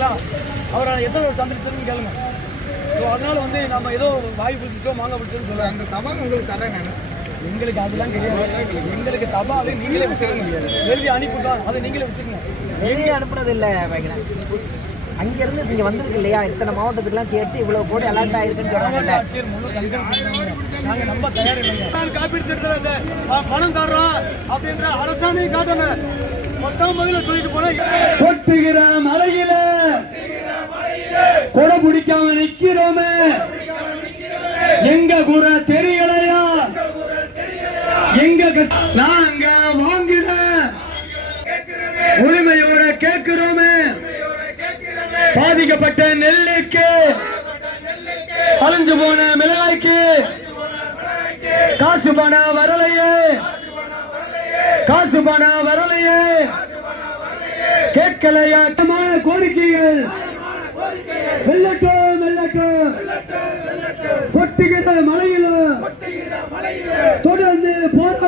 சரிங்களா அவரை எத்தனை வருஷம் சந்திச்சிருன்னு கேளுங்க. ஸோ அதனால வந்து நம்ம ஏதோ வாய் பிடிச்சிட்டோம் மாங்காய் பிடிச்சோன்னு சொல்லுவாங்க அந்த தபால் உங்களுக்கு தரேன் நான். எங்களுக்கு அதெல்லாம் கிடையாது. எங்களுக்கு தபாலை நீங்களே வச்சிருக்க எழுதி அனுப்பிட்டோம் அதை நீங்களே வச்சுக்கோங்க. வெளியே அனுப்புனது இல்லை வைக்கிறேன் அங்கேருந்து இங்கே வந்திருக்கு இல்லையா? இத்தனை மாவட்டத்துக்குலாம் சேர்த்து இவ்வளோ கோடி அலர்ட் ஆயிருக்குன்னு சொன்னாங்கல்ல ஆட்சியர் முழு கண்காணிப்பு செய்றாங்க. நாங்க நம்ப தயார் இல்லைங்க. நான் காப்பீடு திட்டத்துல இந்த பணம் தர்றோம் அப்படின்ற அரசாணை காட்டணும் மொத்தம் பதில சொல்லிட்டு போனா கொட்டுகிற மலையில கொடை பிடிக்காம நிக்கிறோமே. எங்க குறை தெரியலையா? எங்க நாங்க வாங்கின உரிமையோட கேட்கிறோமே. பாதிக்கப்பட்ட நெல்லுக்கு அழிஞ்சு போன மிளகாய்க்கு காசு பணம் வரலையே. காசு பணம் வரலையே. கேட்கலையா? கோரிக்கைகள். தொடர்ந்து போராட்டம்